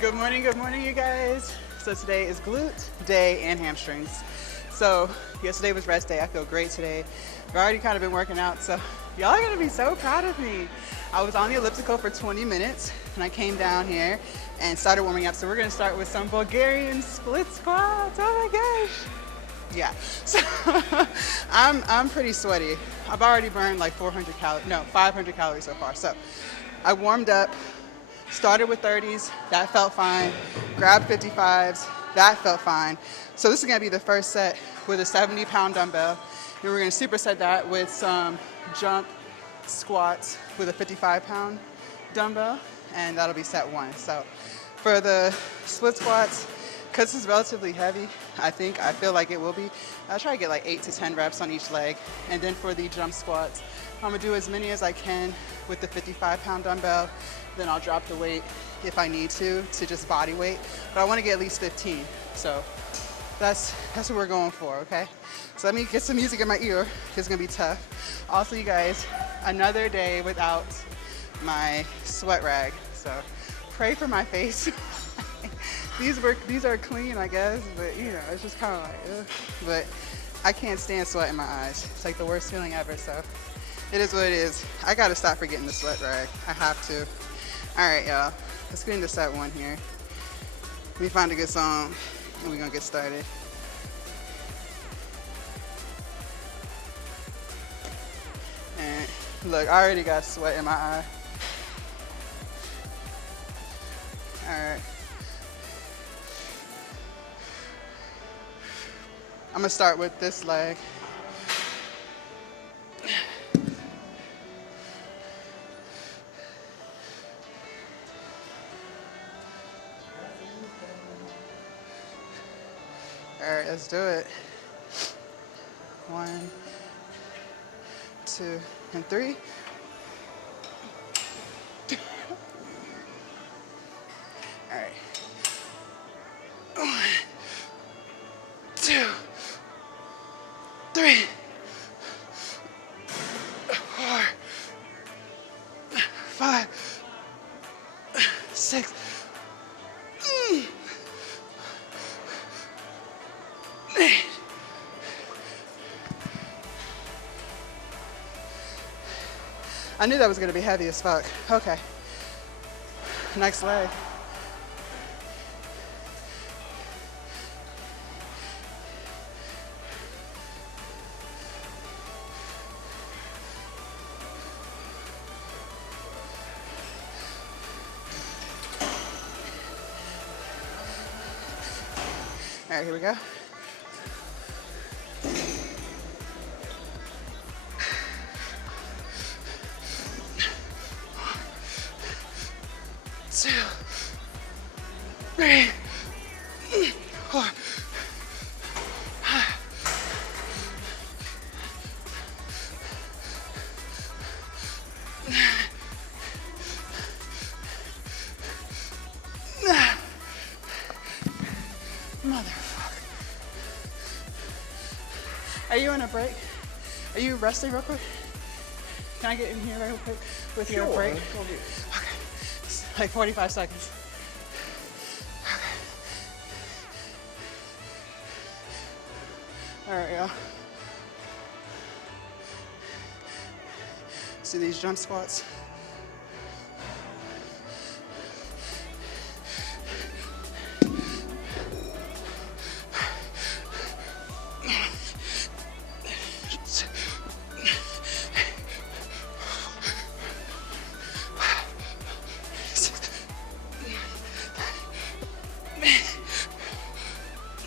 Good morning, you guys. So today is glute day and hamstrings. So yesterday was rest day. I feel great today. I've already kind of been working out, so y'all are gonna be so proud of me. I was on the elliptical for 20 minutes, and I came down here and started warming up. So we're gonna start with some Bulgarian split squats. Oh my gosh. Yeah, so I'm pretty sweaty. I've already burned like 500 calories so far. So I warmed up. Started with 30s, that felt fine. Grabbed 55s, that felt fine. So this is gonna be the first set with a 70-pound dumbbell. And we're gonna superset that with some jump squats with a 55-pound dumbbell, and that'll be set one. So for the split squats, because it's relatively heavy, I feel like it will be, I'll try to get like 8 to 10 reps on each leg. And then for the jump squats, I'm gonna do as many as I can with the 55-pound dumbbell. Then I'll drop the weight if I need to just body weight. But I wanna get at least 15. So that's what we're going for, okay? So let me get some music in my ear, because it's gonna be tough. Also, you guys, another day without my sweat rag. So pray for my face. These are clean, I guess, but you know, it's just kind of like, ugh. But I can't stand sweat in my eyes. It's like the worst feeling ever, so it is what it is. I gotta stop forgetting the sweat rag. I have to. All right, y'all, let's get into set one here. Let me find a good song, and we're gonna get started. And look, I already got sweat in my eye. All right. I'm gonna start with this leg. All right, let's do it. 1, 2, and 3. All right. 1, 2, 3, 4, 5, 6. I knew that was gonna be heavy as fuck. Okay. Next leg. All right, here we go. Two, 3, 4, 5. Motherfucker. Are you on a break? Are you resting real quick? Can I get in here real quick with your break? Okay. It's like 45 seconds. Okay. All right, y'all. See these jump squats?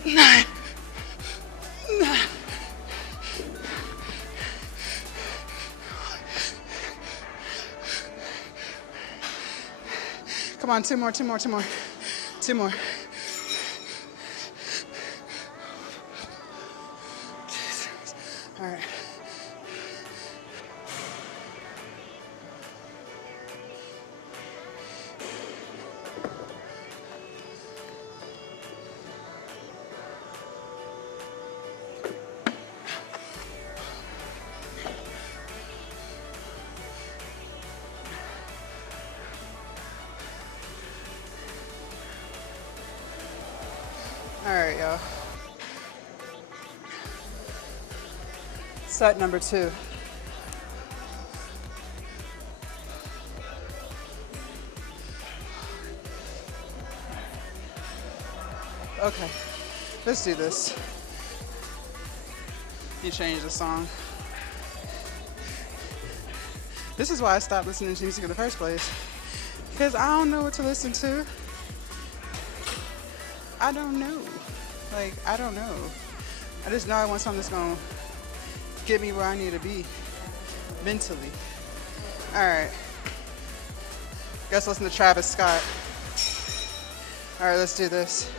Nine. Come on, two more. All right. All right, y'all. Set number 2. Okay, let's do this. You change the song. This is why I stopped listening to music in the first place. Because I don't know what to listen to. I don't know. Like, I don't know. I just know I want something that's going to get me where I need to be mentally. All right. Guess listen to Travis Scott. All right, let's do this.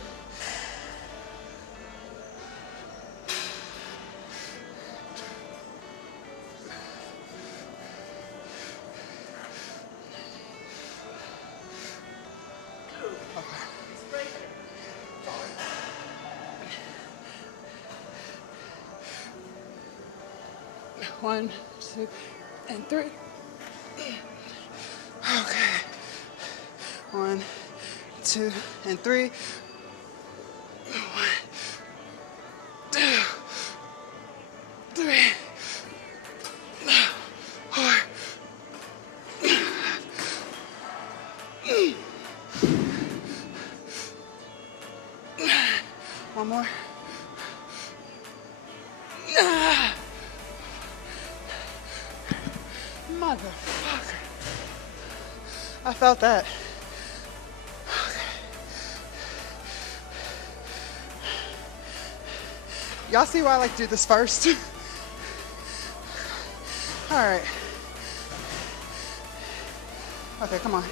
One, two, and 3. Okay. 1, 2, and 3. 1, 2, 3, 4. One more. Motherfucker. I felt that. Okay. Y'all see why I like to do this first? All right. Okay, come on.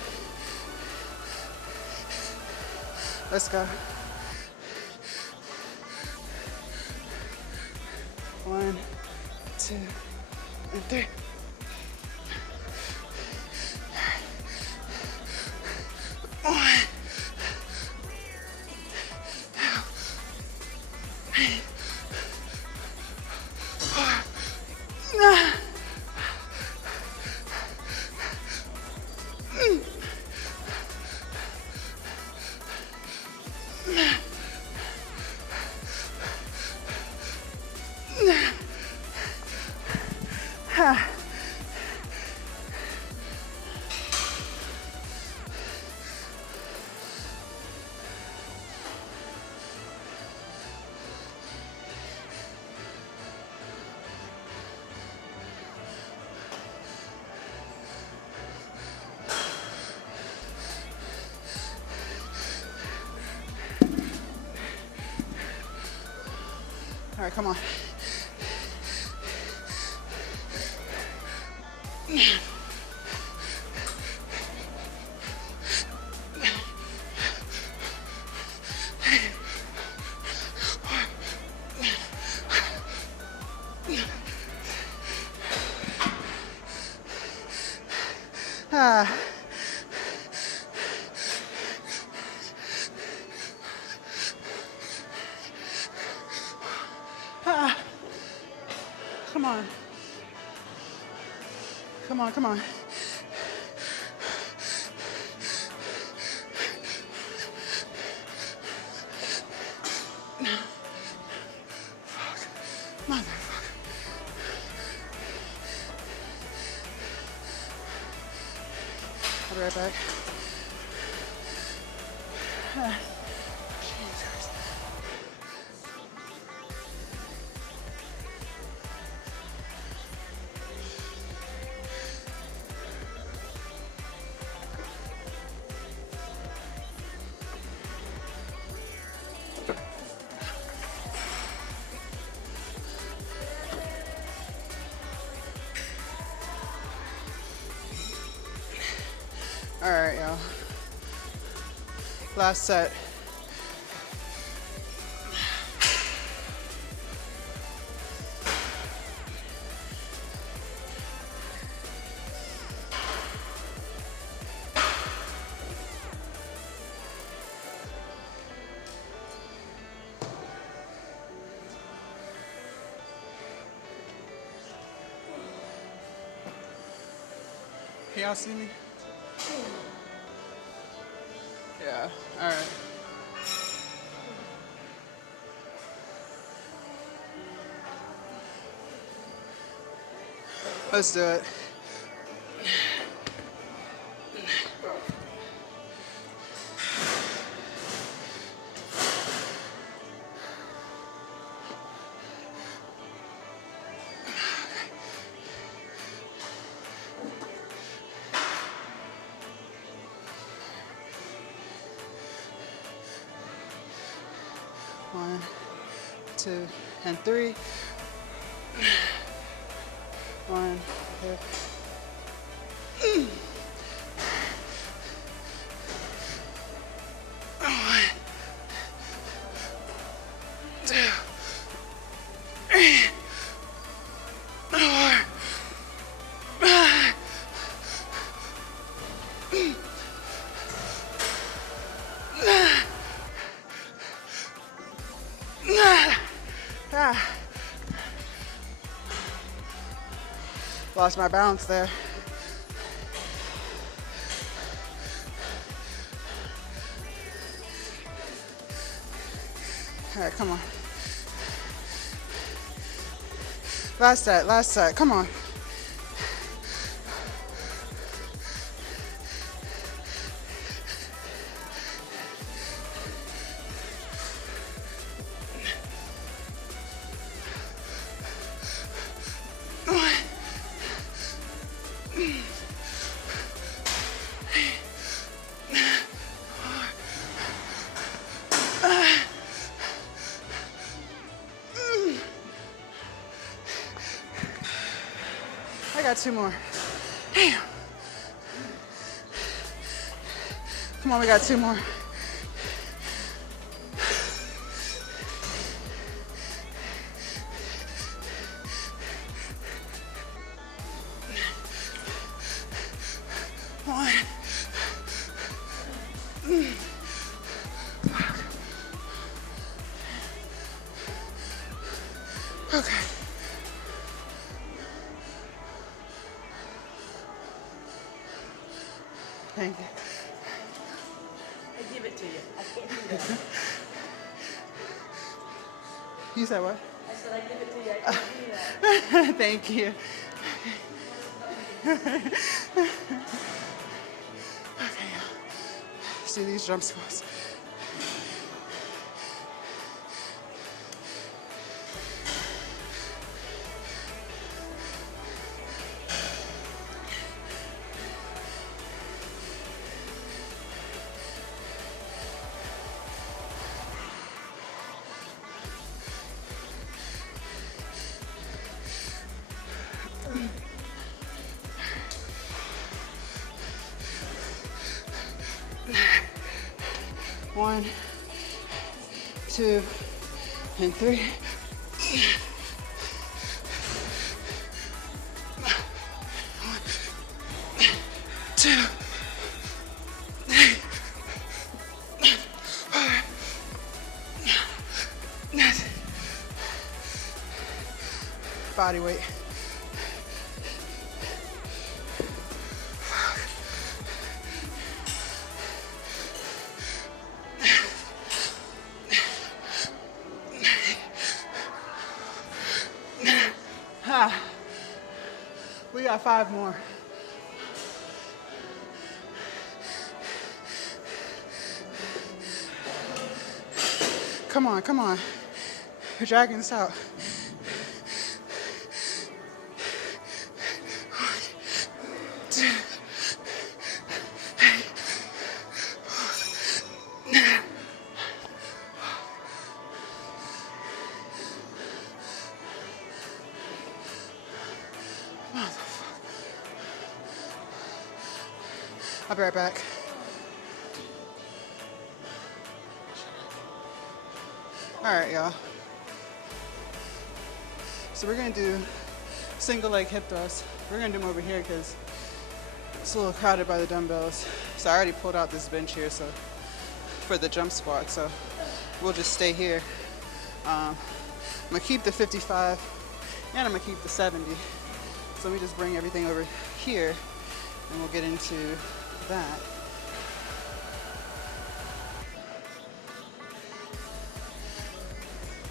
Let's go. 1, 2, and 3. All right, come on. Come on. Come on, come on. Motherfucker. I'll be right back. Jesus. All right, y'all. Last set. Can y'all see me? Yeah, all right. Let's do it. One, two, and three. One, two. One, two, three, four, five. Ah. Lost my balance there. All right, come on. Last set, come on. I got two more. Damn. Come on, we got two more. One. Okay. Thank you. I give it to you. I can't do that. You said what? I said I give it to you. I can't do that. Thank you. Okay, let's do these jump squats. One, two, and three. One, two, three, four. Body weight. We got 5 more. Come on, come on. You're dragging this out. I'll be right back. All right, y'all. So we're gonna do single leg hip thrusts. We're gonna do them over here because it's a little crowded by the dumbbells. So I already pulled out this bench here so for the jump squat, so we'll just stay here. I'm gonna keep the 55 and I'm gonna keep the 70. So let me just bring everything over here and we'll get into that.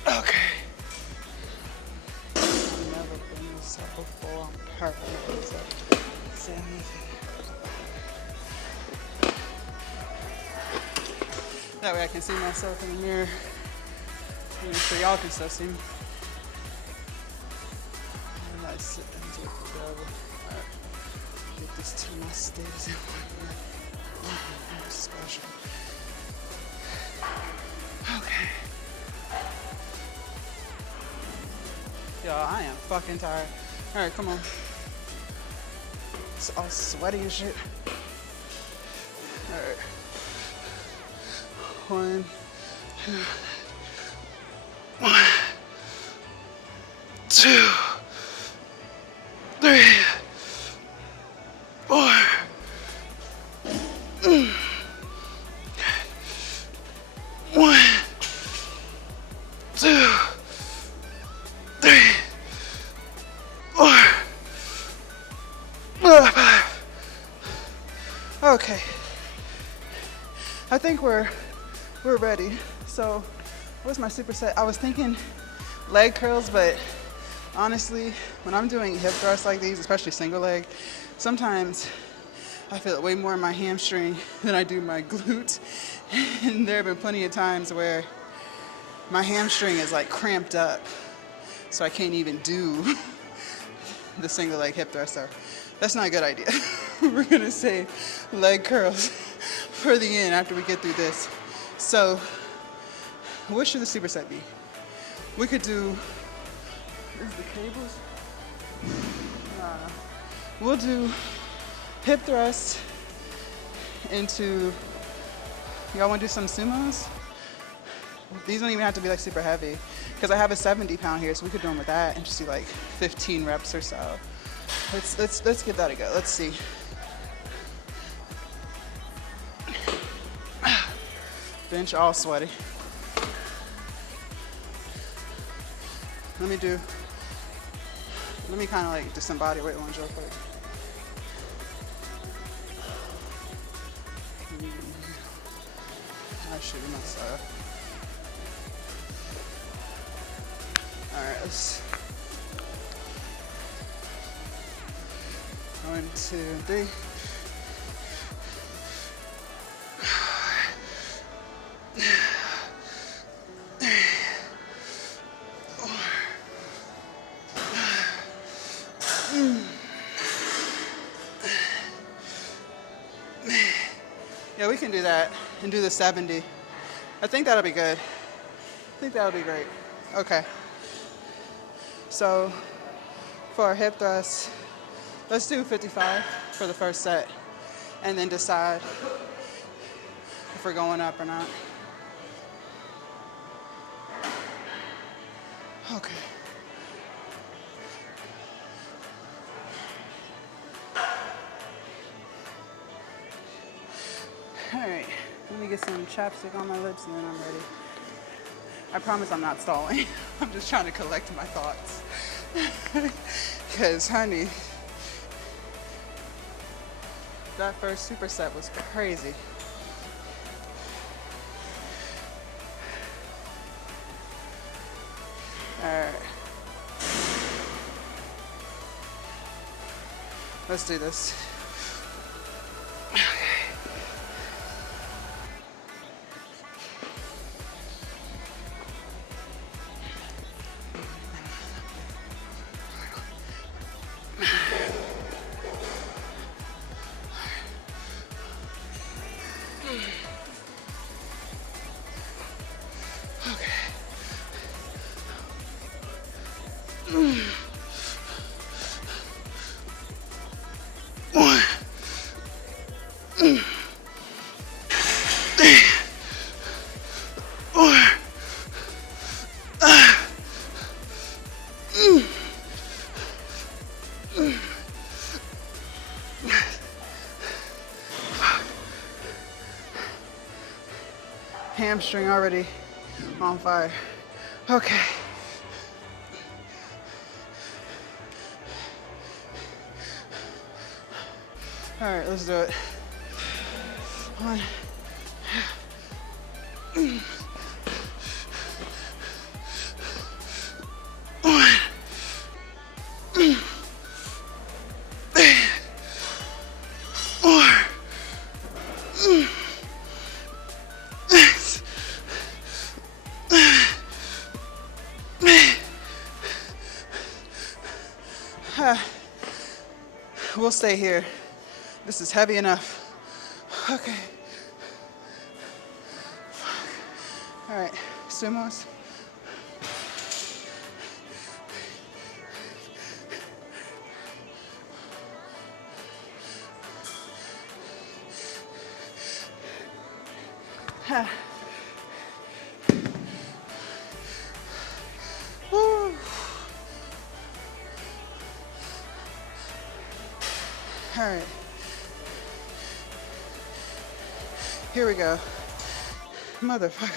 Okay. I've never been this up before on purpose. That way I can see myself in the mirror. And so y'all can still see me. And I sit into the gravel. Alright. Get this to my stairs and whatnot. Special. Okay. Y'all, I am fucking tired. Alright, come on. It's all sweaty and shit. Alright. 1, 2, 3, 4. 1, 2, 3, 4, 5. Okay. I think we're ready. So, what's my superset? I was thinking leg curls, but honestly, when I'm doing hip thrusts like these, especially single leg, sometimes I feel it way more in my hamstring than I do my glute. And there have been plenty of times where my hamstring is like cramped up, so I can't even do the single leg hip thrust. So that's not a good idea. We're gonna save leg curls for the end after we get through this. So what should the superset be? We could do, is the cables? We'll do hip thrust into, y'all wanna do some sumos? These don't even have to be like super heavy, because I have a 70-pound here, so we could do them with that and just do like 15 reps or so. Let's give that a go. Let's see. Bench all sweaty. Let me kind of like do some body weight ones real quick. I should mess up. All right, let's. 1, 2, 3. Yeah, we can do that and do the 70. I think that'll be good. I think that'll be great. Okay. So for our hip thrust, let's do 55 for the first set and then decide if we're going up or not. Okay. All right, let me get some chapstick on my lips and then I'm ready. I promise I'm not stalling. I'm just trying to collect my thoughts. Because, honey, that first superset was crazy. All right. Let's do this. Hamstring already on fire. Okay. All right, let's do it. 1. 1. 4. 6. we'll stay here. This is heavy enough. Okay. All right, sumos. Woo. All right. Here we go. Motherfucker.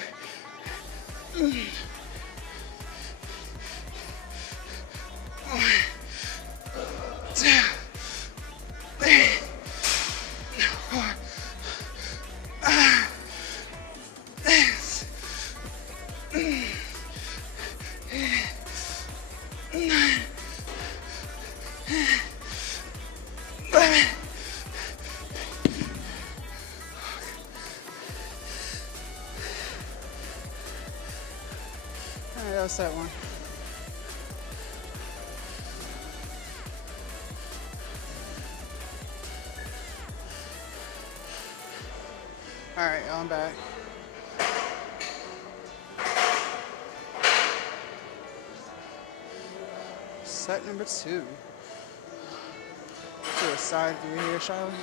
That was that one. All right, y'all, I'm back. Set number 2. Do a side view here, shall we?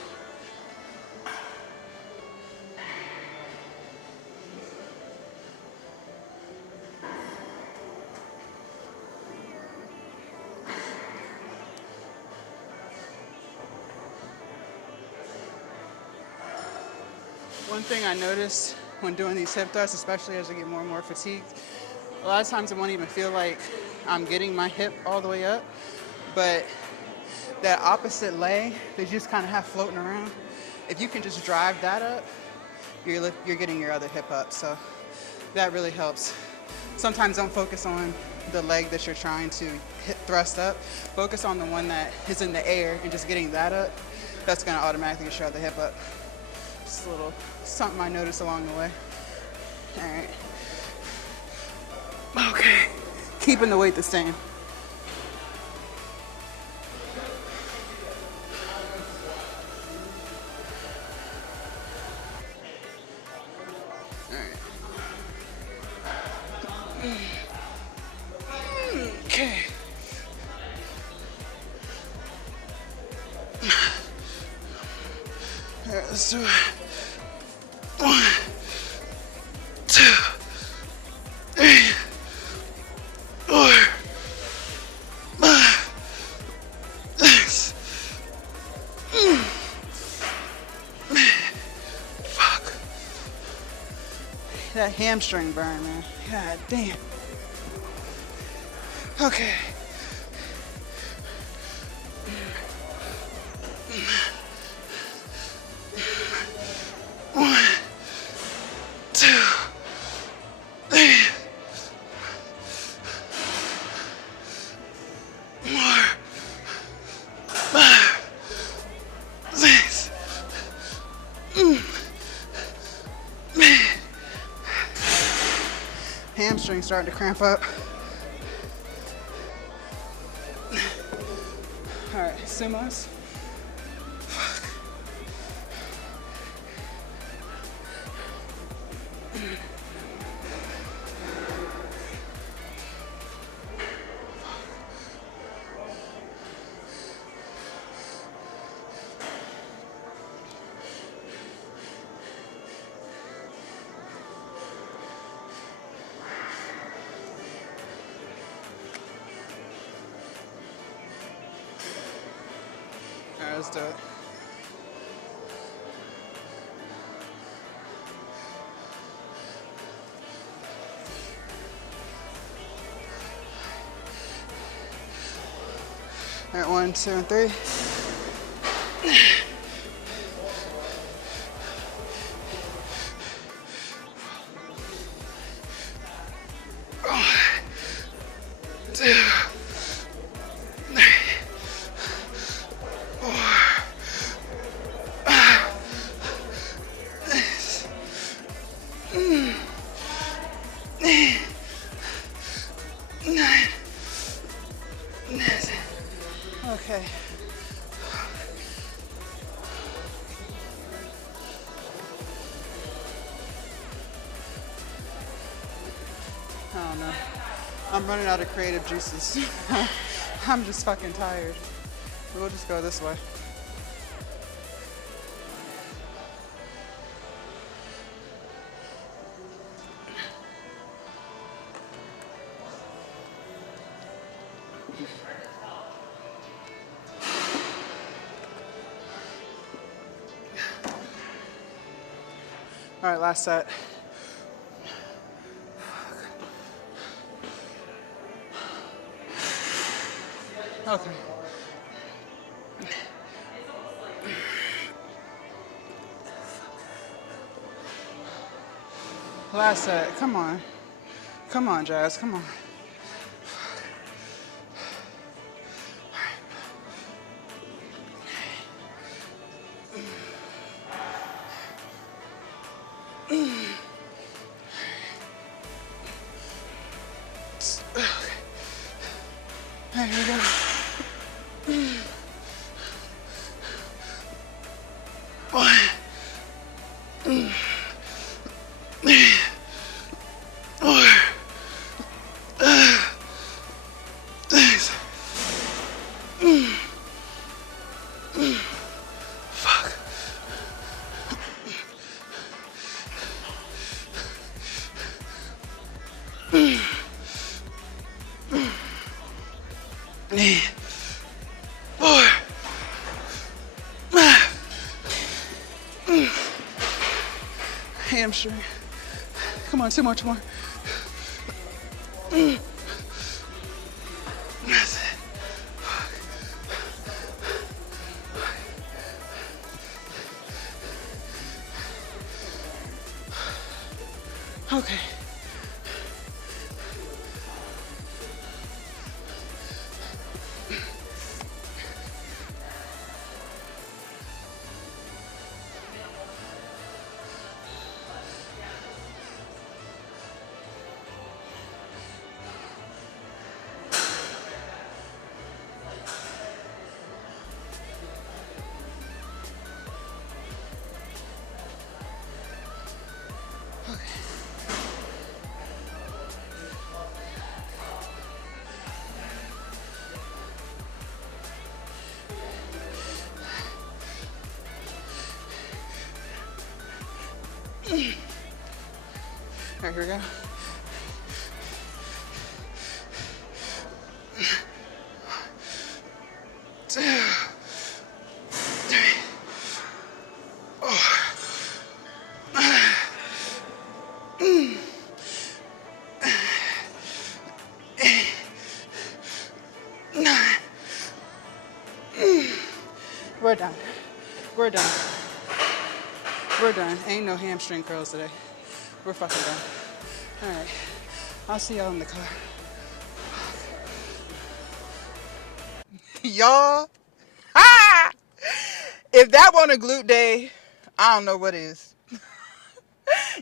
One thing I noticed when doing these hip thrusts, especially as I get more and more fatigued, a lot of times I won't even feel like I'm getting my hip all the way up, but that opposite leg that you just kind of have floating around, if you can just drive that up, you're getting your other hip up. So that really helps. Sometimes don't focus on the leg that you're trying to hip thrust up. Focus on the one that is in the air and just getting that up. That's going to automatically get your other hip up. Just a little something I noticed along the way. All right. Okay. Keeping the weight the same. All right. Okay. All right, let's do it. 1, 2, 3, 4, 5, 6. Fuck. That hamstring burn, man. God damn. Okay. Hamstring starting to cramp up. All right, sumos. Fuck. All right, let's do it. All right, 1, 2, and 3. Okay. don't know. I'm running out of creative juices. I'm just fucking tired. We'll just go this way. All right, last set. Okay. Last set. Come on. Come on, Jazz. Come on. There we go. Hamstring. Come on, two more. That's it. Okay. All right, here we go. Two, three, four, eight, nine. We're done. We're done. We're done. Ain't no hamstring curls today. We're fucking done. All right. I'll see y'all in the car. Y'all. Ah! If that wasn't a glute day, I don't know what is.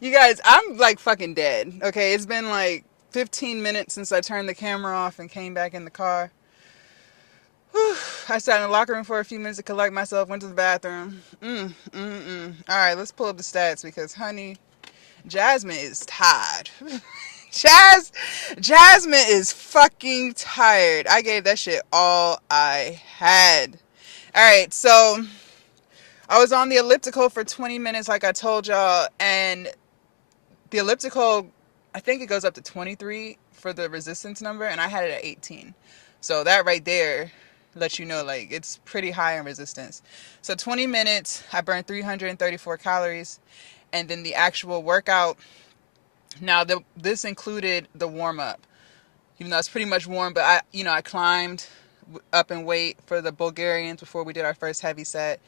You guys, I'm like fucking dead. Okay, it's been like 15 minutes since I turned the camera off and came back in the car. Whew. I sat in the locker room for a few minutes to collect myself, went to the bathroom. All right, let's pull up the stats because, honey, Jasmine is tired. Jasmine is fucking tired. I gave that shit all I had. All right, so I was on the elliptical for 20 minutes like I told y'all, and the elliptical, I think it goes up to 23 for the resistance number, and I had it at 18. So that right there lets you know, like, it's pretty high in resistance. So 20 minutes, I burned 334 calories, and then the actual workout, now this included the warm-up, even though it's pretty much warm, but I climbed up in weight for the Bulgarians before we did our first heavy set,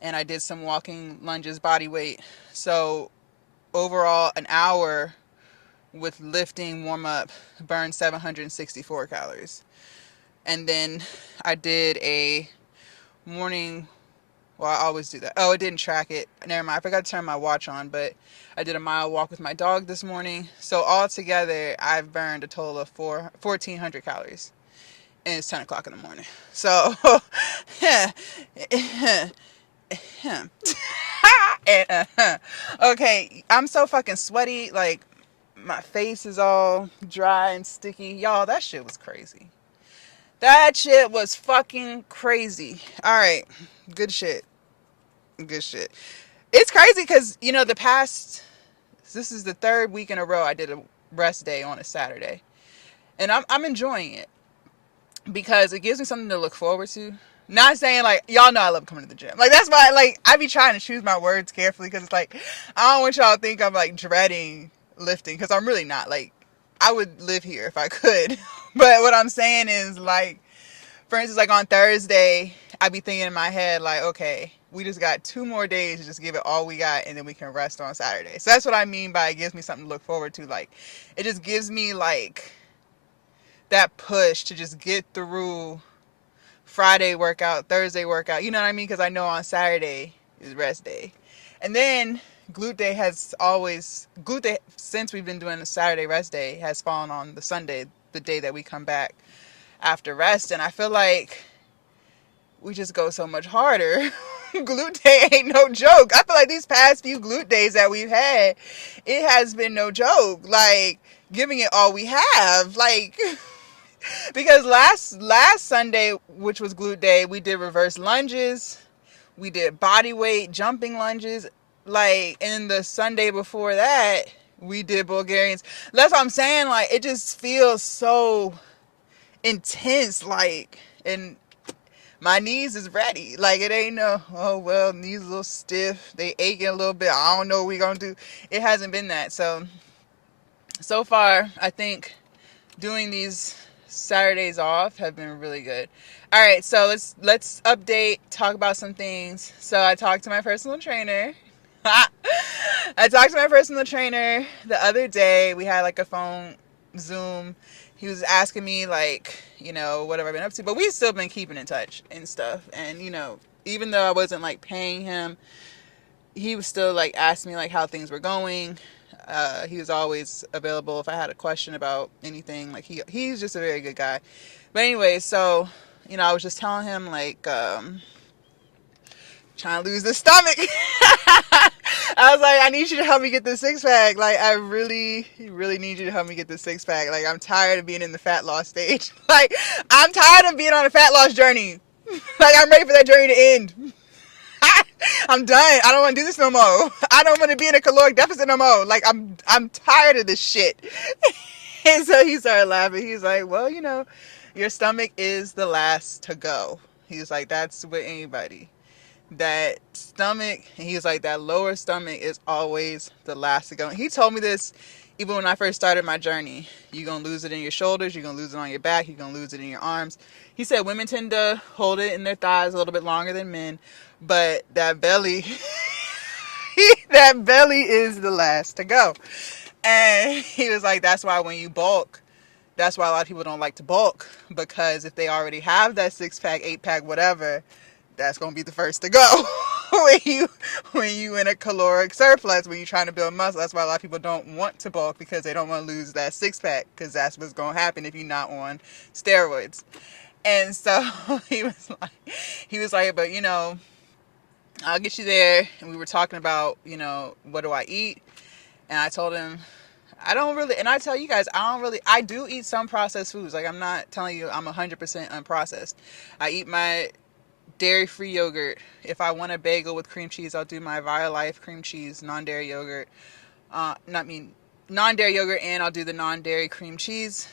and I did some walking lunges body weight. So overall, an hour with lifting warm-up burned 764 calories. And then I did a morning, well, I always do that. Oh, it didn't track it. Never mind. I forgot to turn my watch on, but I did a mile walk with my dog this morning. So altogether, I've burned a total of 1,400 calories. And it's 10 o'clock in the morning. So, okay, I'm so fucking sweaty. Like, My face is all dry and sticky. Y'all, that shit was crazy. That shit was fucking crazy. All right. Good shit. Good shit. It's crazy because, this is the third week in a row I did a rest day on a Saturday. And I'm enjoying it because it gives me something to look forward to. Not saying like, y'all know I love coming to the gym. Like, that's why, like, I be trying to choose my words carefully because it's like, I don't want y'all to think I'm like dreading lifting because I'm really not. Like, I would live here if I could. But what I'm saying is, like, for instance, like on Thursday, I be thinking in my head, like, okay, we just got 2 more days to just give it all we got and then we can rest on Saturday. So that's what I mean by it gives me something to look forward to. Like, it just gives me, like, that push to just get through Friday workout, Thursday workout. You know what I mean? Because I know on Saturday is rest day. And then glute day, since we've been doing the Saturday rest day, has fallen on the Sunday, the day that we come back after rest. And I feel like we just go so much harder. Glute day ain't no joke. I feel like these past few glute days that we've had, it has been no joke. Like, giving it all we have. Like, because last Sunday, which was glute day, we did reverse lunges, we did body weight jumping lunges, like, and the Sunday before that, we did Bulgarians. That's what I'm saying. Like, it just feels so intense. Like, and my knees is ready. Like, it ain't no, oh well, knees a little stiff, they aching a little bit, I don't know what we gonna do. It hasn't been that. So far, I think doing these Saturdays off have been really good. All right, so let's update, talk about some things. So I talked to my personal trainer. I talked to my personal trainer the other day. We had like a phone Zoom. He was asking me, like, what have I been up to? But we've still been keeping in touch and stuff. And, even though I wasn't like paying him, he was still like asking me like how things were going. He was always available if I had a question about anything. Like, he's just a very good guy. But anyway, so, I was just telling him, like, trying to lose the stomach. I was like, I need you to help me get the 6-pack. Like, I really, really need you to help me get the 6-pack. Like, I'm tired of being in the fat loss stage. Like, I'm tired of being on a fat loss journey. Like, I'm ready for that journey to end. I'm done. I don't want to do this no more. I don't want to be in a caloric deficit no more. Like, I'm tired of this shit. And so he started laughing. He's like, well, your stomach is the last to go. He was like, that's with anybody. That stomach, and he was like, that lower stomach is always the last to go. And he told me this even when I first started my journey. You're going to lose it in your shoulders. You're going to lose it on your back. You're going to lose it in your arms. He said women tend to hold it in their thighs a little bit longer than men. But that belly, that belly is the last to go. And he was like, that's why when you bulk, that's why a lot of people don't like to bulk. Because if they already have that 6-pack, 8-pack, whatever, that's going to be the first to go. when you in a caloric surplus, when you're trying to build muscle. That's why a lot of people don't want to bulk, because they don't want to lose that 6-pack, because that's what's going to happen if you're not on steroids. And so he was like, but I'll get you there. And we were talking about, what do I eat? And I told him, I don't really, and I tell you guys, I do eat some processed foods. Like, I'm not telling you I'm 100% unprocessed. I eat my dairy-free yogurt. If I want a bagel with cream cheese, I'll do my Violife cream cheese, non-dairy yogurt. Non-dairy yogurt, and I'll do the non-dairy cream cheese.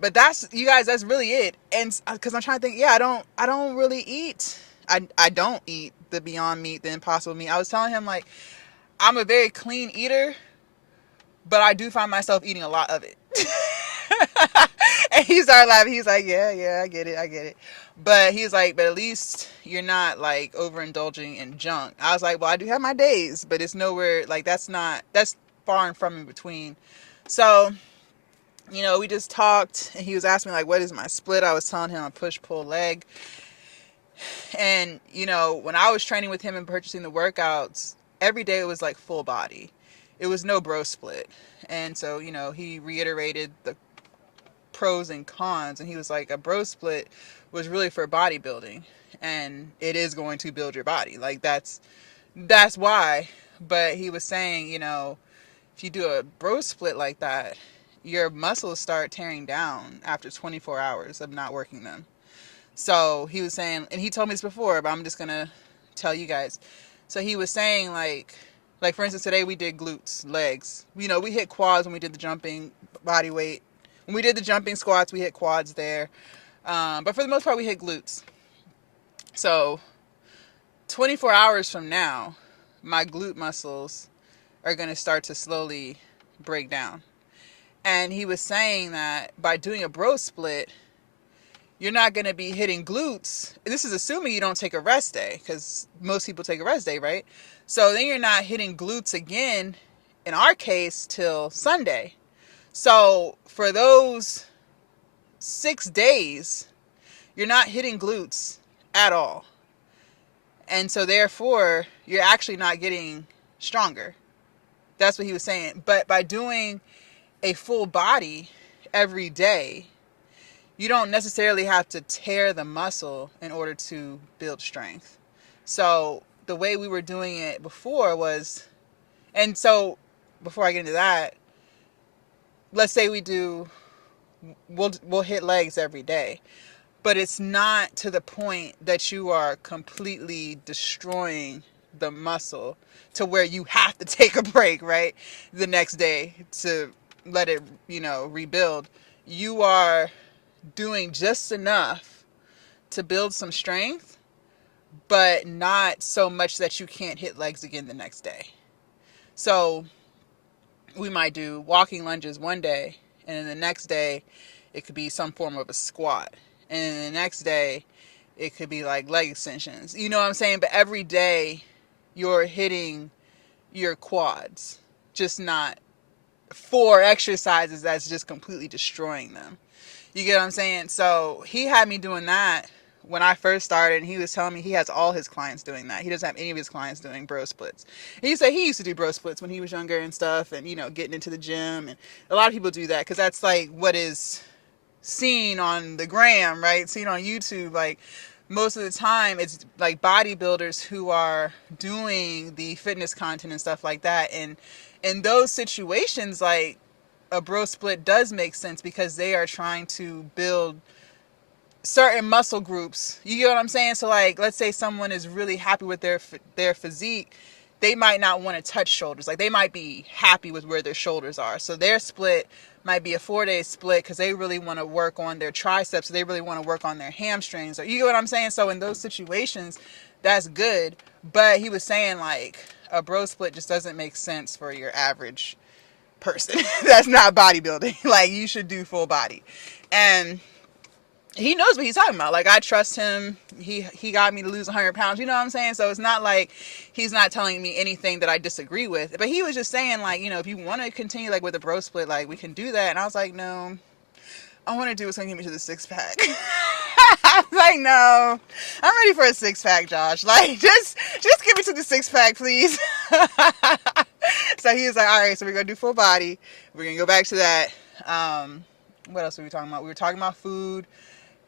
But that's, you guys, that's really it. And because I'm trying to think, I don't really eat. I don't eat the Beyond Meat, the Impossible Meat. I was telling him, like, I'm a very clean eater, but I do find myself eating a lot of it. And he started laughing. He's like, yeah, I get it. But he's like, but at least you're not like overindulging in junk. I was like, well, I do have my days, but it's nowhere, like, that's far and from in between. So, we just talked, and he was asking me, like, what is my split? I was telling him a push, pull, leg. And, when I was training with him and purchasing the workouts, every day it was like full body. It was no bro split. And so, he reiterated the pros and cons, and he was like, a bro split was really for bodybuilding, and it is going to build your body. Like, that's why. But he was saying, if you do a bro split like that, your muscles start tearing down after 24 hours of not working them. So he was saying, and he told me this before, but I'm just gonna tell you guys. So he was saying like for instance, today we did glutes, legs. You know, we hit quads when we did the jumping, body weight. When we did the jumping squats, we hit quads there. But for the most part, we hit glutes. So 24 hours from now, my glute muscles are gonna start to slowly break down. And he was saying that by doing a bro split, you're not going to be hitting glutes. This is assuming you don't take a rest day, because most people take a rest day, right? So then you're not hitting glutes again, in our case, till Sunday. So for those 6 days, you're not hitting glutes at all. And so therefore, you're actually not getting stronger. That's what he was saying. But by doing a full body every day, you don't necessarily have to tear the muscle in order to build strength. So the way we were doing it before was, and so before I get into that, let's say we'll hit legs every day, but it's not to the point that you are completely destroying the muscle to where you have to take a break, right? The next day to let it, rebuild. You are doing just enough to build some strength, but not so much that you can't hit legs again the next day. So we might do walking lunges one day, and then the next day it could be some form of a squat, and then the next day it could be like leg extensions. You know what I'm saying? But every day you're hitting your quads, just not 4 exercises that's just completely destroying them. You get what I'm saying? So he had me doing that when I first started, and he was telling me he has all his clients doing that. He doesn't have any of his clients doing bro splits. And he said he used to do bro splits when he was younger and stuff, and, getting into the gym. And a lot of people do that because that's like what is seen on the gram, right? Seen on YouTube. Like most of the time it's like bodybuilders who are doing the fitness content and stuff like that. And in those situations, like, a bro split does make sense because they are trying to build certain muscle groups. You get what I'm saying? So like, let's say someone is really happy with their physique, they might not want to touch shoulders. Like they might be happy with where their shoulders are. So their split might be a 4-day split because they really want to work on their triceps. They really want to work on their hamstrings. Or you get what I'm saying? So in those situations, that's good. But he was saying like a bro split just doesn't make sense for your average person that's not bodybuilding. Like you should do full body. And he knows what he's talking about. Like I trust him. He got me to lose 100 pounds. You know what I'm saying? So it's not like he's not telling me anything that I disagree with. But he was just saying like, if you want to continue like with a bro split, like we can do that. And I was like, no, I want to do what's gonna get me to the 6-pack. I was like, no, I'm ready for a 6-pack, Josh. Like just get me to the 6-pack, please. So he was like, all right, so we're gonna do full body. We're gonna go back to that. What else were we talking about? We were talking about food,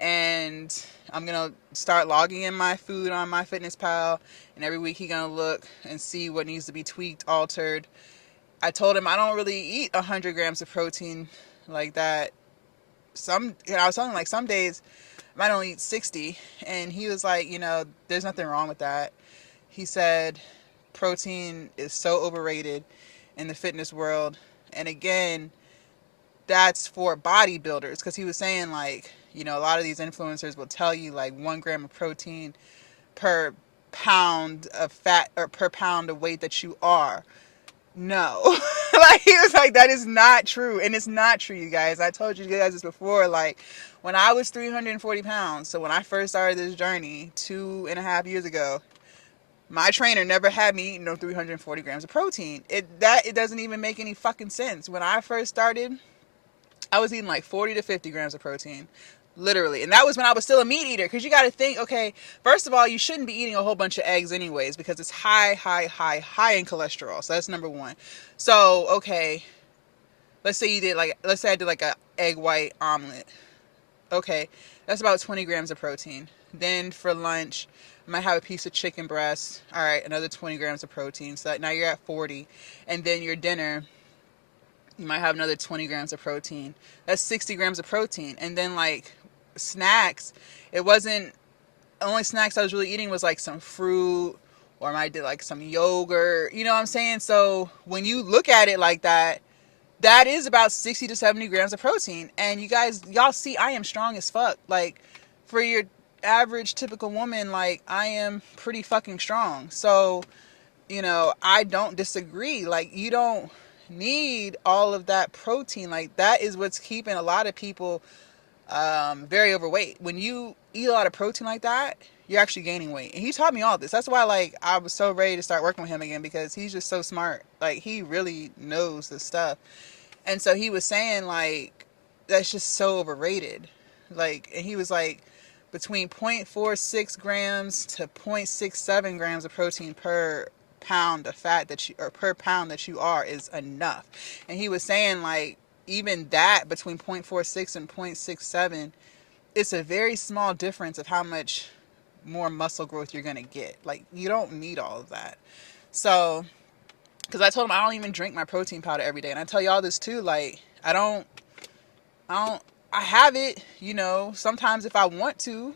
and I'm gonna start logging in my food on MyFitnessPal, and every week he's gonna look and see what needs to be tweaked, altered. I told him I don't really eat 100 grams of protein like that. I was telling him like some days I might only eat 60, and he was like, there's nothing wrong with that. He said protein is so overrated in the fitness world, and again, that's for bodybuilders, because he was saying like, a lot of these influencers will tell you like 1 gram of protein per pound of fat or per pound of weight that you are. No. Like he was like, that is not true. And it's not true, you guys. I told you guys this before. Like when I was 340 pounds, so when I first started this journey 2.5 years ago, my trainer never had me eating no 340 grams of protein. It doesn't even make any fucking sense. When I first started, I was eating like 40 to 50 grams of protein. Literally. And that was when I was still a meat eater. Because you got to think, okay, first of all, you shouldn't be eating a whole bunch of eggs anyways, because it's high in cholesterol. So that's number one. So, okay, let's say I did like a egg white omelet. Okay, that's about 20 grams of protein. Then for lunch, I might have a piece of chicken breast. All right, another 20 grams of protein. So now you're at 40. And then your dinner, You might have another 20 grams of protein. That's 60 grams of protein. And then like snacks, it wasn't, only snacks I was really eating was like some fruit, or I might do like some yogurt, you know what I'm saying? So when you look at it like that, that is about 60 to 70 grams of protein. And you guys, y'all see, I am strong as fuck. Like, for your average typical woman, like, I am pretty fucking strong. So, you know, I don't disagree. Like, you don't need all of that protein. Like, that is what's keeping a lot of people very overweight. When you eat a lot of protein like that, you're actually gaining weight. And he taught me all this. That's why, like, I was so ready to start working with him again, because he's just so smart. Like, he really knows this stuff. And so he was saying, like, that's just so overrated. Like, and he was like, between 0.46 grams to 0.67 grams of protein per pound of fat that you, or per pound that you are, is enough. And he was saying, like, even that, between 0.46 and 0.67, it's a very small difference of how much more muscle growth you're going to get. Like, you don't need all of that. So, because I told him I don't even drink my protein powder every day. And I tell y'all this too, like, I have it, you know, sometimes if I want to.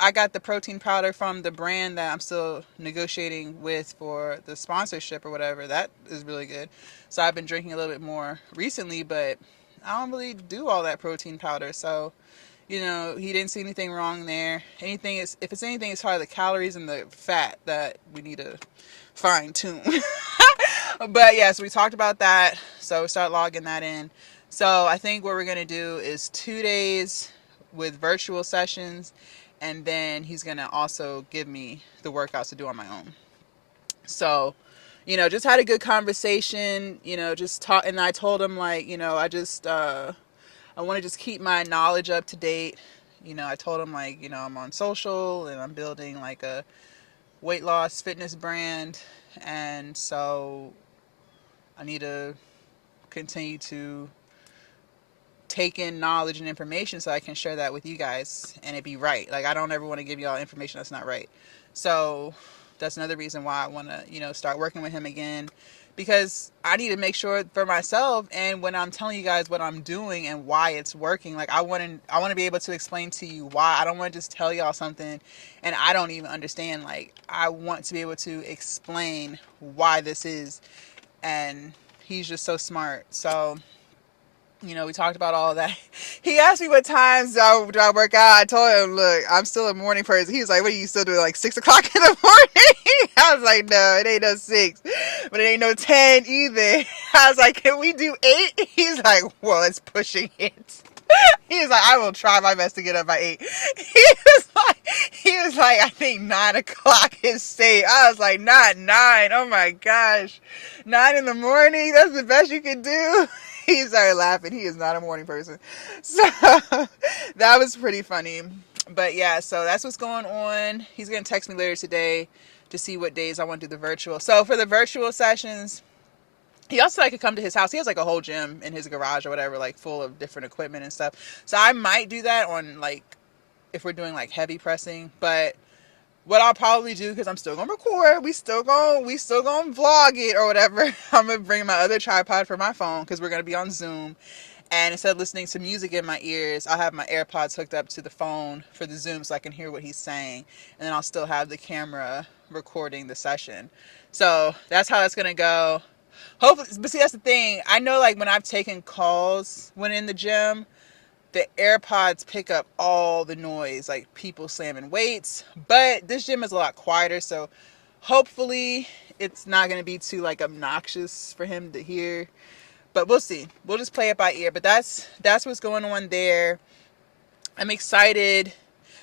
I got the protein powder from the brand that I'm still negotiating with for the sponsorship or whatever. That is really good. So I've been drinking a little bit more recently, but I don't really do all that protein powder. So, you know, he didn't see anything wrong there. If it's anything, it's probably the calories and the fat that we need to fine tune. But yeah, so we talked about that. So we start logging that in. So I think what we're going to do is 2 days with virtual sessions, and then he's going to also give me the workouts to do on my own. So, you know, just had a good conversation, you know, just talk. And I told him, like, you know, I want to just keep my knowledge up to date. You know, I told him, like, you know, I'm on social and I'm building like a weight loss fitness brand. And so I need to continue to take in knowledge and information so I can share that with you guys and it be right. Like, I don't ever want to give y'all information that's not right. So that's another reason why I want to, you know, start working with him again, because I need to make sure for myself, and when I'm telling you guys what I'm doing and why it's working, like, I want to be able to explain to you why. I don't want to just tell y'all something and I don't even understand. Like, I want to be able to explain why this is, and he's just so smart. So, you know, we talked about all of that. He asked me what times do I work out. I told him, look, I'm still a morning person. He was like, what are you still doing, like 6 o'clock in the morning? I was like, no, it ain't no 6, but it ain't no 10 either. I was like, can we do 8? He's like, well, it's pushing it. He was like, I will try my best to get up by 8. He was like, I think 9 o'clock is safe. I was like, not 9. Oh my gosh. 9 in the morning? That's the best you can do? He started laughing. He is not a morning person. So that was pretty funny. But yeah, so that's what's going on. He's going to text me later today to see what days I want to do the virtual. So for the virtual sessions, he also, I could come to his house. He has like a whole gym in his garage or whatever, like full of different equipment and stuff. So I might do that on, like, if we're doing like heavy pressing. But what I'll probably do, because I'm still gonna record, we still gonna vlog it or whatever. I'm gonna bring my other tripod for my phone, because we're gonna be on Zoom. And instead of listening to music in my ears, I'll have my AirPods hooked up to the phone for the Zoom so I can hear what he's saying. And then I'll still have the camera recording the session. So that's how it's gonna go. Hopefully, but see, that's the thing. I know, like, when I've taken calls when in the gym, the AirPods pick up all the noise, like people slamming weights. But this gym is a lot quieter, so hopefully it's not going to be too, like, obnoxious for him to hear. But we'll see. We'll just play it by ear. But that's what's going on there. I'm excited.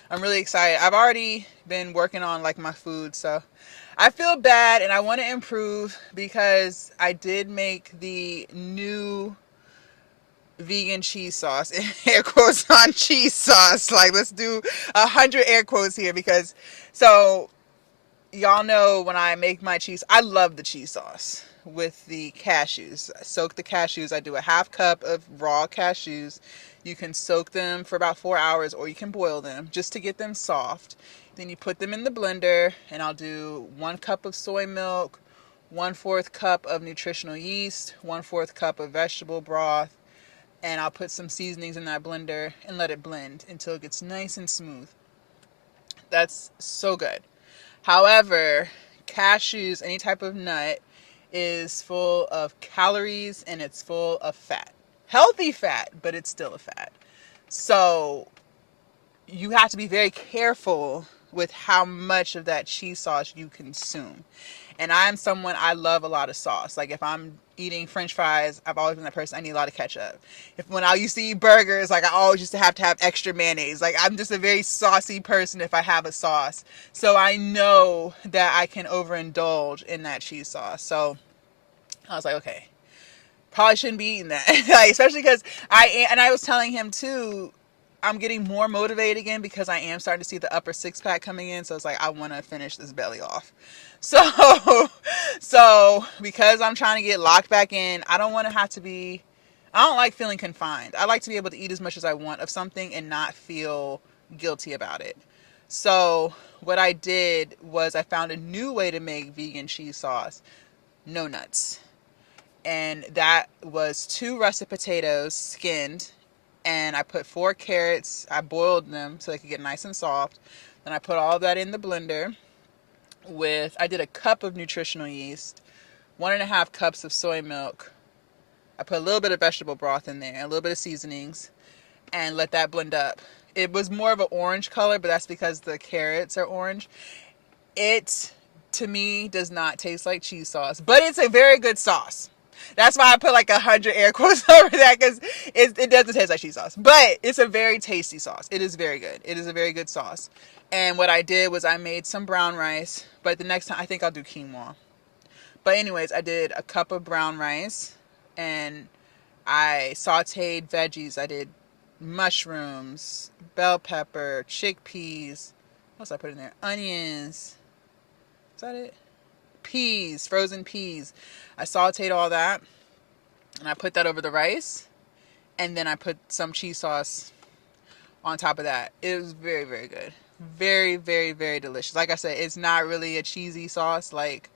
I'm really excited. I've already been working on, like, my food, so I feel bad and I want to improve, because I did make the new vegan cheese sauce, and air quotes on cheese sauce. Like, let's do 100 air quotes here, because, so y'all know when I make my cheese, I love the cheese sauce with the cashews. I soak the cashews. I do a half cup of raw cashews. You can soak them for about 4 hours, or you can boil them just to get them soft. Then you put them in the blender, and I'll do 1 cup of soy milk, 1/4 cup of nutritional yeast, 1/4 cup of vegetable broth, and I'll put some seasonings in that blender and let it blend until it gets nice and smooth. That's so good. However, cashews, any type of nut, is full of calories and it's full of fat. Healthy fat, but it's still a fat. So you have to be very careful with how much of that cheese sauce you consume. And I'm someone, I love a lot of sauce. Like if I'm eating French fries, I've always been that person. I need a lot of ketchup. When I used to eat burgers, like I always used to have extra mayonnaise. Like I'm just a very saucy person if I have a sauce. So I know that I can overindulge in that cheese sauce. So I was like, okay, probably shouldn't be eating that. Like, especially because I was telling him too, I'm getting more motivated again because I am starting to see the upper six pack coming in. So it's like, I want to finish this belly off. So, so because I'm trying to get locked back in, I don't want to have to be, I don't like feeling confined. I like to be able to eat as much as I want of something and not feel guilty about it. So what I did was I found a new way to make vegan cheese sauce. No nuts. And that was 2 russet potatoes skinned, and I put 4 carrots. I boiled them so they could get nice and soft. Then I put all of that in the blender with, I did a cup of nutritional yeast, 1.5 cups of soy milk. I put a little bit of vegetable broth in there, a little bit of seasonings, and let that blend up. It was more of an orange color, but that's because the carrots are orange. It, to me, does not taste like cheese sauce, but it's a very good sauce. That's why I put like 100 air quotes over that, because it doesn't taste like cheese sauce. But it's a very tasty sauce. It is very good. It is a very good sauce. And what I did was I made some brown rice, but the next time I think I'll do quinoa. But anyways, I did a cup of brown rice and I sauteed veggies. I did mushrooms, bell pepper, chickpeas. What else I put in there? Onions. Is that it? Peas, frozen peas. I sauteed all that and I put that over the rice, and then I put some cheese sauce on top of that. It was very, very good. Very, very, very delicious. Like I said, it's not really a cheesy sauce like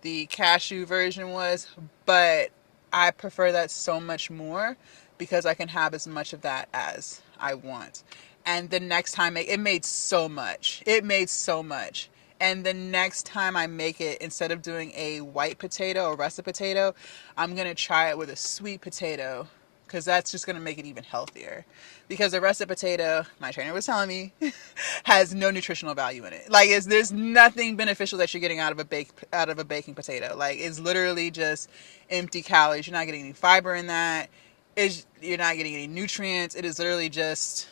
the cashew version was, but I prefer that so much more because I can have as much of that as I want. And the next time it made so much. It made so much. And the next time I make it, instead of doing a white potato or russet potato, I'm going to try it with a sweet potato, because that's just going to make it even healthier. Because the russet potato, my trainer was telling me, has no nutritional value in it. Like, there's nothing beneficial that you're getting out of a baking potato. Like, it's literally just empty calories. You're not getting any fiber in that. You're not getting any nutrients. It is literally just,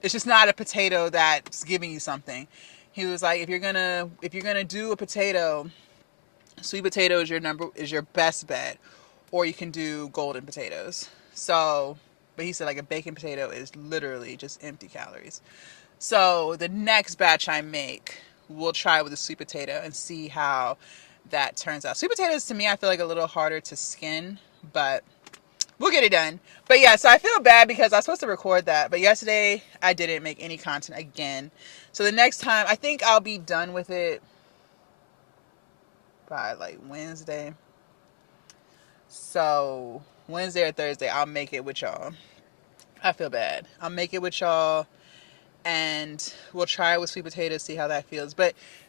it's just not a potato that's giving you something. He was like, if you're gonna do a potato, sweet potato is your best bet, or you can do golden potatoes. So, but he said like a baking potato is literally just empty calories. So the next batch I make, we'll try with a sweet potato and see how that turns out. Sweet potatoes to me, I feel like a little harder to skin, but we'll get it done. But yeah, so I feel bad because I was supposed to record that, but yesterday I didn't make any content again. So the next time, I think I'll be done with it by like Wednesday. So Wednesday or Thursday, I'll make it with y'all. I feel bad. I'll make it with y'all, and we'll try it with sweet potatoes, see how that feels,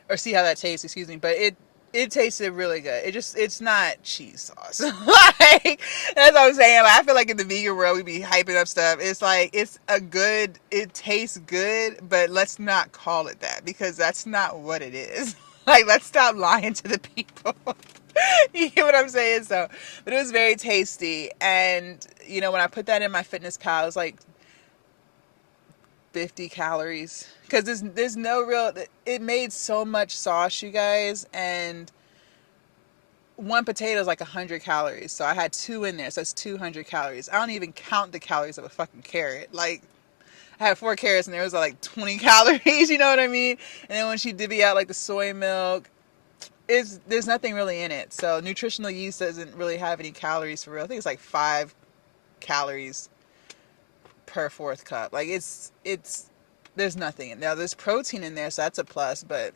or see how that tastes. Excuse me. But it tasted really good. It's not cheese sauce. Like, that's what I'm saying. Like, I feel like in the vegan world we be hyping up stuff. It's like it tastes good, but let's not call it that, because that's not what it is. Like, let's stop lying to the people. You get what I'm saying? So, but it was very tasty, and when I put that in my Fitness Pal, it was like 50 calories, because there's no real, it made so much sauce, you guys, and one potato is like 100 calories, so I had 2 in there, so it's 200 calories. I don't even count the calories of a fucking carrot. Like, I had 4 carrots and there was like 20 calories, you know what I mean? And then when she divvy out like the soy milk, there's nothing really in it. So nutritional yeast doesn't really have any calories for real. I think it's like 5 calories per 4th cup. Like, it's there's nothing. Now there's protein in there, so that's a plus, but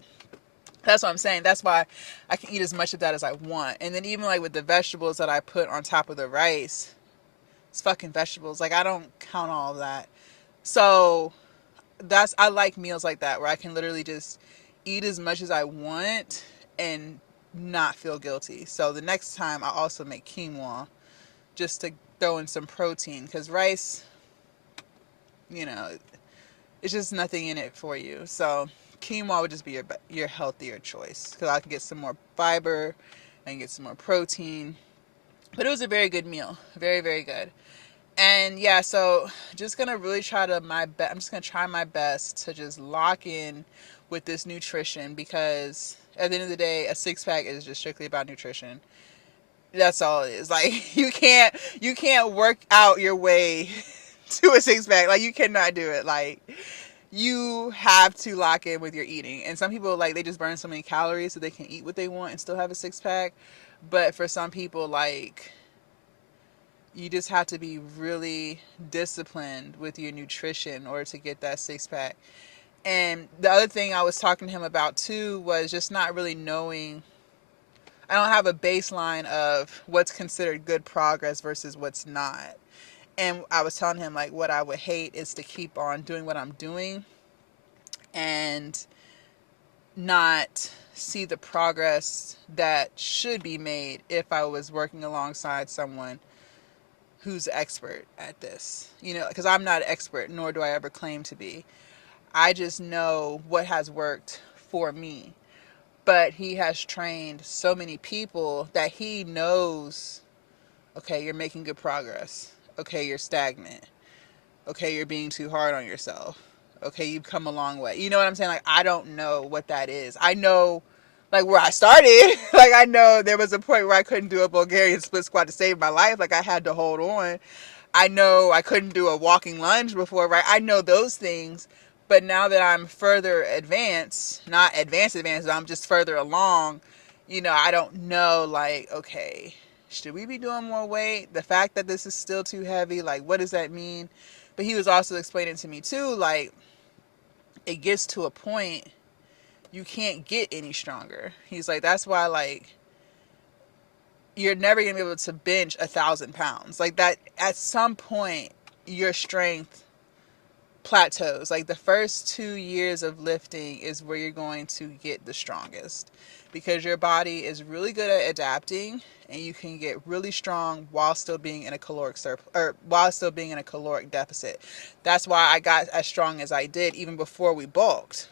That's what I'm saying. That's why I can eat as much of that as I want. And then even like with the vegetables that I put on top of the rice, it's fucking vegetables. Like I don't count all of that. So I like meals like that where I can literally just eat as much as I want and not feel guilty. So the next time I also make quinoa just to throw in some protein because rice, you know, it's just nothing in it for you. So quinoa would just be your healthier choice because I can get some more fiber and get some more protein. But it was a very good meal, very very good. And yeah, so just gonna really try to I'm just gonna try my best to just lock in with this nutrition because at the end of the day, a six pack is just strictly about nutrition. That's all it is. Like you can't work out your way to a six pack. Like you cannot do it. Like you have to lock in with your eating. And some people like they just burn so many calories so they can eat what they want and still have a six pack. But for some people like you just have to be really disciplined with your nutrition in order to get that six pack. And the other thing I was talking to him about too was just not really knowing. I don't have a baseline of what's considered good progress versus what's not. And I was telling him like what I would hate is to keep on doing what I'm doing and not see the progress that should be made if I was working alongside someone who's expert at this. You know, because I'm not an expert, nor do I ever claim to be. I just know what has worked for me. But he has trained so many people that he knows, okay, you're making good progress. Okay, you're stagnant. Okay, you're being too hard on yourself. Okay, you've come a long way. You know what I'm saying? Like, I don't know what that is. I know, like, where I started. Like, I know there was a point where I couldn't do a Bulgarian split squat to save my life. Like, I had to hold on. I know I couldn't do a walking lunge before, right? I know those things. But now that I'm further advanced, not advanced, I'm just further along, you know, I don't know, like, okay, should we be doing more weight? The fact that this is still too heavy, like, what does that mean? But he was also explaining to me, too, like, it gets to a point you can't get any stronger. He's like, that's why, like, you're never going to be able to bench 1,000 pounds. Like, that, at some point, your strength plateaus. Like the first 2 years of lifting is where you're going to get the strongest because your body is really good at adapting and you can get really strong while still being in a caloric surplus or while still being in a caloric deficit. That's why I got as strong as I did even before we bulked.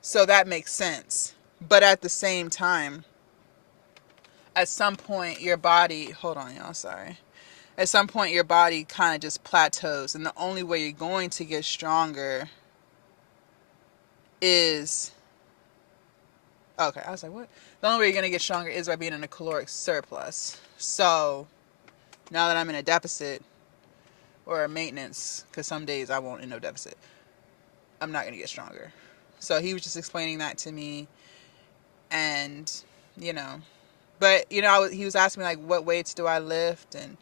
So that makes sense. But at the same time, at some point your body, hold on y'all, sorry. At some point your body kind of just plateaus and the only way you're going to get stronger is okay, I was like, what? The only way you're going to get stronger is by being in a caloric surplus. So now that I'm in a deficit or a maintenance, because some days I won't in no deficit, I'm not going to get stronger. So he was just explaining that to me and you know, but you know, he was asking me like what weights do I lift, and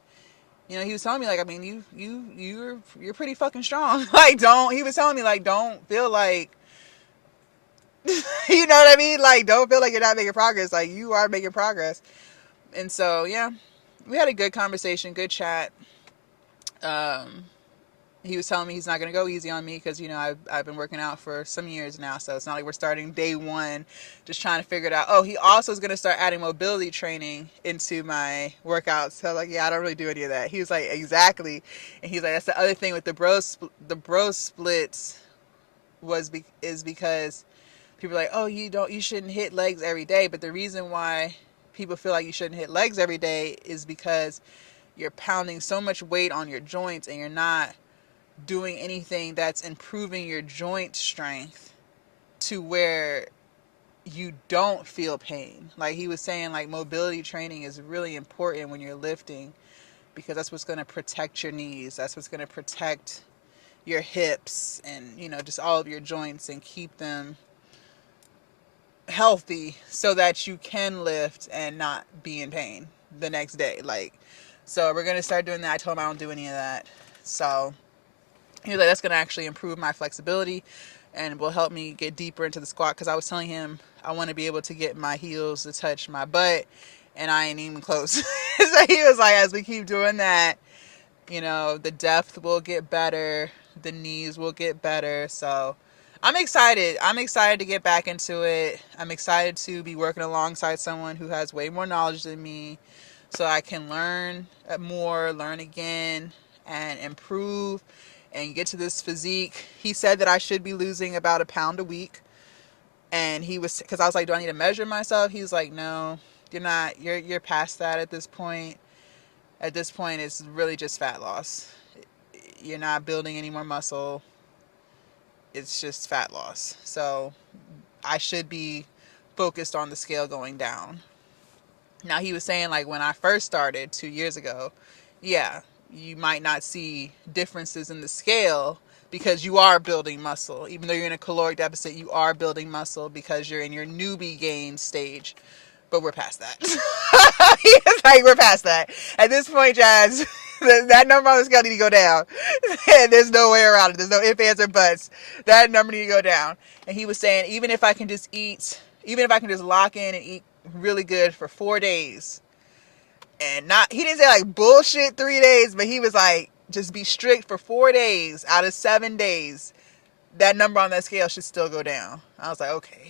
you know, he was telling me like, I mean, you're pretty fucking strong. Like, he was telling me like, don't feel like, you know what I mean? Like, don't feel like you're not making progress. Like, you are making progress. And so, yeah, we had a good conversation, good chat. He was telling me he's not going to go easy on me because, you know, I've been working out for some years now. So it's not like we're starting day one, just trying to figure it out. Oh, he also is going to start adding mobility training into my workouts. So like, yeah, I don't really do any of that. He was like, exactly. And he's like, that's the other thing with the bro splits is because people are like, oh, you shouldn't hit legs every day. But the reason why people feel like you shouldn't hit legs every day is because you're pounding so much weight on your joints and you're not doing anything that's improving your joint strength to where you don't feel pain. Like he was saying, like mobility training is really important when you're lifting because that's what's going to protect your knees. That's what's going to protect your hips and, you know, just all of your joints and keep them healthy so that you can lift and not be in pain the next day. Like, so we're going to start doing that. I told him I don't do any of that. So He was like, that's going to actually improve my flexibility and will help me get deeper into the squat. Because I was telling him I want to be able to get my heels to touch my butt, and I ain't even close. So he was like, as we keep doing that, the depth will get better, the knees will get better. So I'm excited. I'm excited to get back into it. I'm excited to be working alongside someone who has way more knowledge than me, so I can learn more, learn again, and improve and get to this physique. He said that I should be losing about a pound a week. And he was, because I was like, do I need to measure myself? He was like, no, you're not. You're past that at this point. At this point, it's really just fat loss. You're not building any more muscle. It's just fat loss. So I should be focused on the scale going down. Now, he was saying, like, when I first started 2 years ago, yeah, you might not see differences in the scale because you are building muscle. Even though you're in a caloric deficit, you are building muscle because you're in your newbie gain stage. But we're past that. He's like, we're past that. At this point, Jazz, that number on the scale need to go down. There's no way around it. There's no ifs, ands, or buts. That number need to go down. And he was saying, even if I can just lock in and eat really good for 4 days, and he didn't say like bullshit 3 days, but he was like, just be strict for 4 days out of 7 days, that number on that scale should still go down. I was like, okay.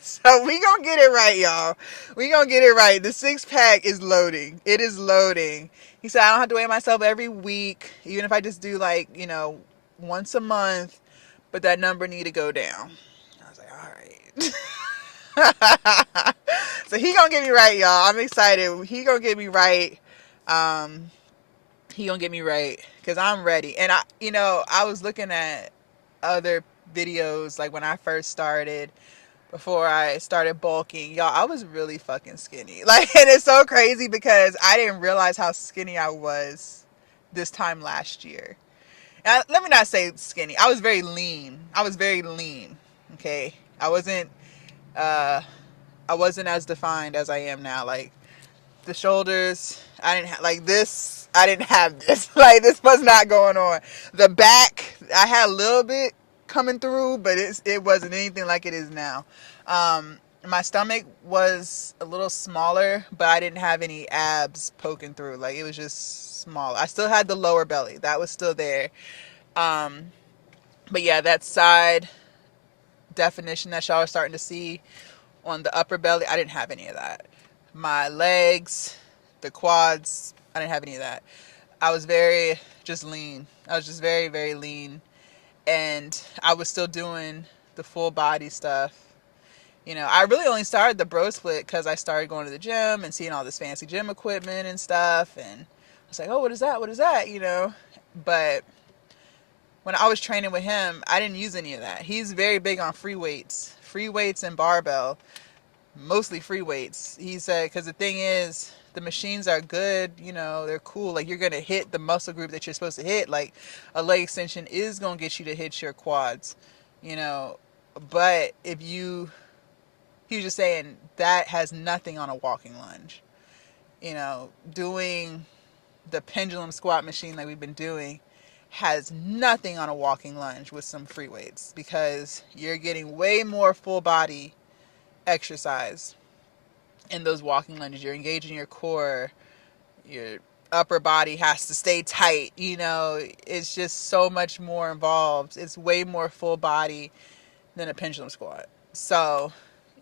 So we gonna get it right, y'all. We gonna get it right. The 6-pack is loading. It is loading. He said I don't have to weigh myself every week, even if I just do like, once a month, but that number need to go down. I was like, all right. So he gonna get me right, y'all. I'm excited. He gonna get me right. He gonna get me right because I'm ready. And I was looking at other videos like when I first started, before I started bulking, y'all, I was really fucking skinny. Like, and it's so crazy because I didn't realize how skinny I was this time last year. Now, let me not say skinny. I was very lean. Okay, uh, I wasn't as defined as I am now. Like the shoulders, I didn't have like this. I didn't have this. Like this was not going on. The back, I had a little bit coming through, but it wasn't anything like it is now. My stomach was a little smaller, but I didn't have any abs poking through. Like it was just small. I still had the lower belly. That was still there. But yeah, that side definition that y'all are starting to see on the upper belly, I didn't have any of that. My legs, the quads, I didn't have any of that. I was very just lean. I was just very, very lean. And I was still doing the full body stuff. I really only started the bro split because I started going to the gym and seeing all this fancy gym equipment and stuff. And I was like, oh, what is that? What is that? But when I was training with him, I didn't use any of that. He's very big on free weights and barbell, mostly free weights. He said, because the thing is, the machines are good, they're cool. Like you're going to hit the muscle group that you're supposed to hit. Like a leg extension is going to get you to hit your quads, but he was just saying that has nothing on a walking lunge. Doing the pendulum squat machine that we've been doing has nothing on a walking lunge with some free weights because you're getting way more full body exercise in those walking lunges. You're engaging your core. Your upper body has to stay tight. It's just so much more involved. It's way more full body than a pendulum squat. So,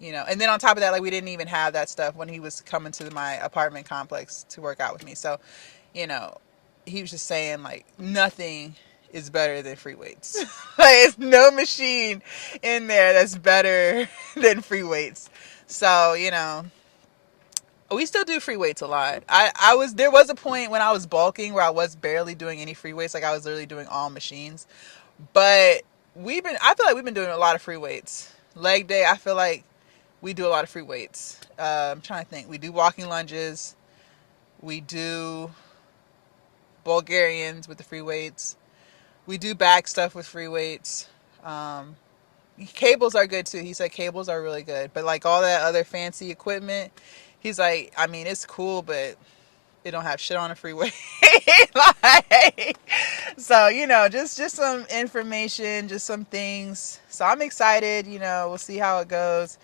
and then on top of that, like we didn't even have that stuff when he was coming to my apartment complex to work out with me. So, he was just saying like nothing is better than free weights. Like it's no machine in there that's better than free weights. So, we still do free weights a lot. There was a point when I was bulking where I was barely doing any free weights. Like I was literally doing all machines. But I feel like we've been doing a lot of free weights. Leg day, I feel like we do a lot of free weights. I'm trying to think. We do walking lunges. We do Bulgarians with the free weights. We do back stuff with free weights. Cables are good too. He said cables are really good. But like all that other fancy equipment, he's like, I mean, it's cool, but it don't have shit on the freeway. Like, so, you know, just some information, just some things. So I'm excited, you know, we'll see how it goes.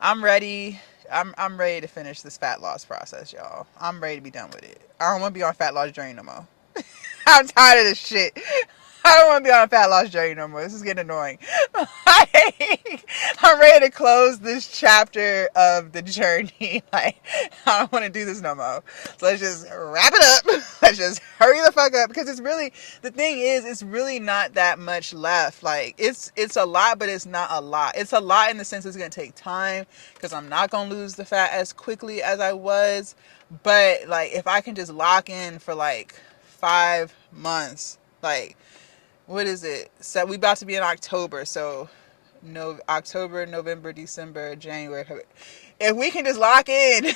I'm ready. I'm ready to finish this fat loss process, y'all. I'm ready to be done with it. I don't want to be on fat loss journey no more. I'm tired of this shit. I don't want to be on a fat loss journey no more. This is getting annoying. I'm ready to close this chapter of the journey. Like, I don't want to do this no more. So let's just wrap it up. Let's just hurry the fuck up, because it's really, the thing is, it's really not that much left. Like, it's a lot, but it's not a lot. It's a lot in the sense it's going to take time, because I'm not going to lose the fat as quickly as I was. But, like, if I can just lock in for, like, 5 months, like, what is it? So we about to be in October, so October, November, December, January. If we can just lock in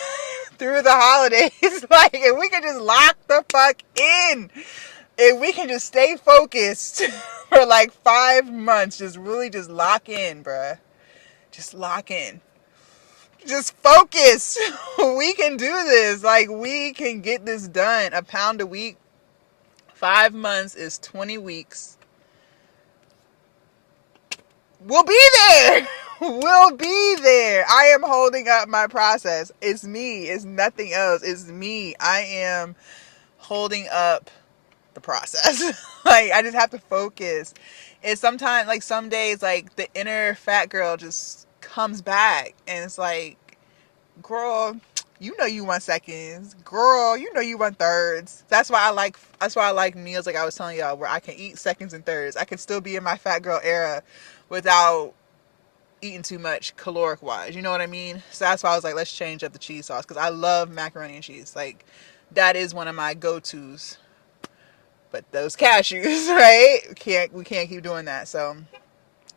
through the holidays, like, if we can just lock the fuck in, if we can just stay focused for like 5 months, just really just lock in, bruh. Just lock in. Just focus. We can do this. Like, we can get this done. A pound a week. 5 months is 20 weeks. We'll be there. We'll be there. I am holding up my process. It's me. It's nothing else. It's me. I am holding up the process. Like, I just have to focus. It's sometimes, like, some days, like, the inner fat girl just comes back, and it's like, girl, you know you want seconds. Girl, you know you want thirds. That's why I like meals, like I was telling y'all, where I can eat seconds and thirds. I can still be in my fat girl era without eating too much caloric wise. You know what I mean? So that's why I was like, let's change up the cheese sauce, because I love macaroni and cheese. Like, that is one of my go-tos. But those cashews, right? We can't keep doing that. So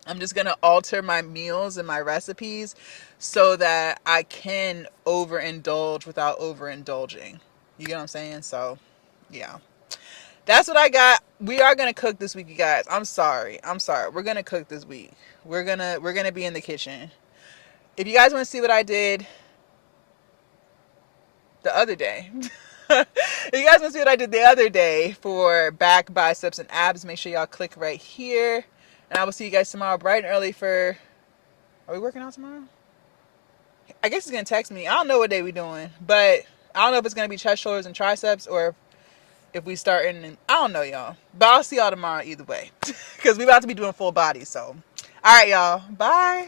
I'm just gonna alter my meals and my recipes so that I can overindulge without overindulging. You get what I'm saying? So yeah, that's what I got. We are gonna cook this week, you guys. I'm sorry. We're gonna cook this week. We're gonna be in the kitchen. If you guys want to see what I did the other day, if you guys want to see what I did the other day for back, biceps, and abs, make sure y'all click right here. And I will see you guys tomorrow bright and early for... Are we working out tomorrow? I guess he's going to text me. I don't know what day we're doing. But I don't know if it's going to be chest, shoulders, and triceps, or if we start in... I don't know, y'all. But I'll see y'all tomorrow either way. Because we're about to be doing full body, so... Alright, y'all. Bye.